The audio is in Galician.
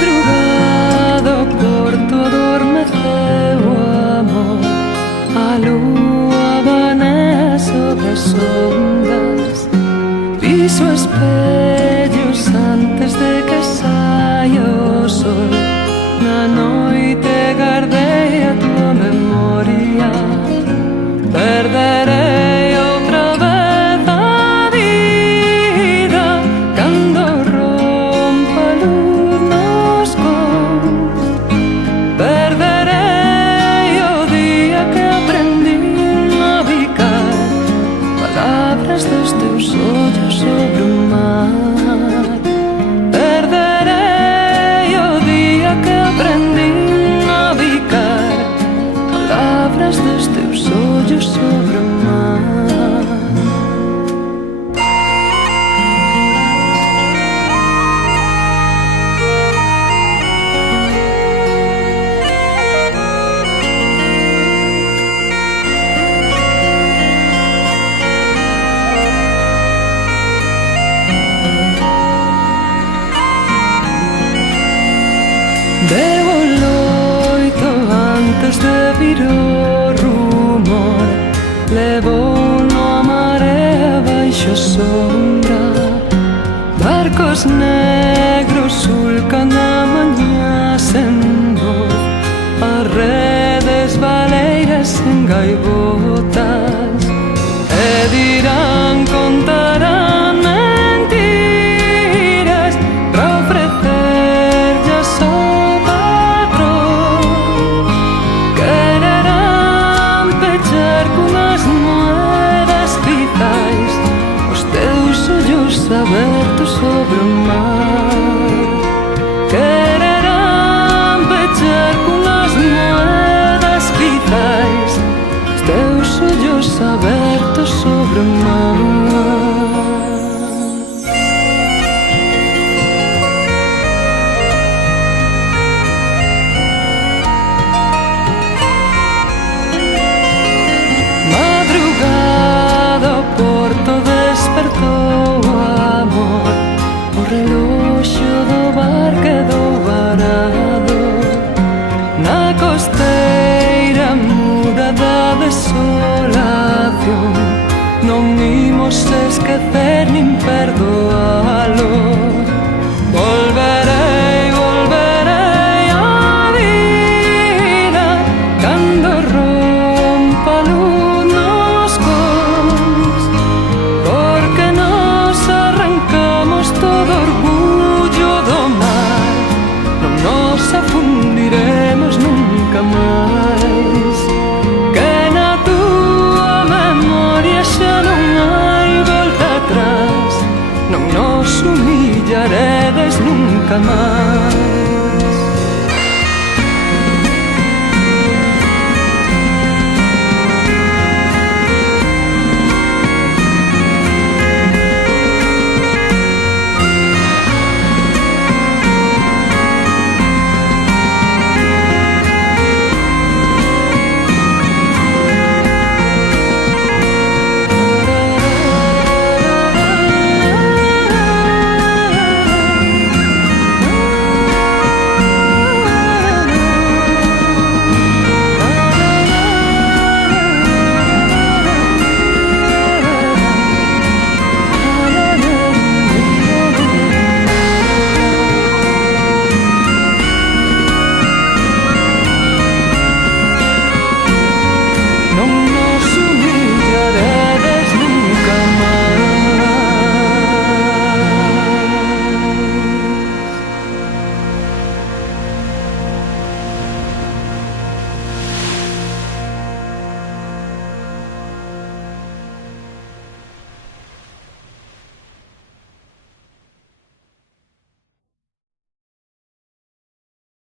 madrugada o porto adormeceu o amor, a lúa abané sobre as ondas, piso espellos antes de que saia o sol. Na noite guardei a tua memoria, perderei outra vez a vida cando rompa a luz nos cons. Perderei o día que aprendi a bicar palabras dos teus ollos sobre o mar. Perderei o día que aprendi a bicar palabras dos teus ollos sobre o mar. Bebo loito antes de vir o rumor, levo no marea baixo sombra, barcos negros sulcan a mañá sen voz, as redes baleiras en gaivotas, e dirán, contarán mentiras para ofrecerlle a abertos sobre o mar. Quererán pechar con as moedas quizais os teus ollos abertos sobre o mar. Madrugada o porto despertou o reloxo do bar quedou varado na costeira muda da desolación. Non imos esquecer nin perdoalo. Volverei, volverei á vida cando rompa a luz nos cons, porque nos arrancamos todo orgullo do mar, non nos afundiremos nunca máis, que na tua memoria xa non hai volta atrás, non nos humillaredes nunca máis.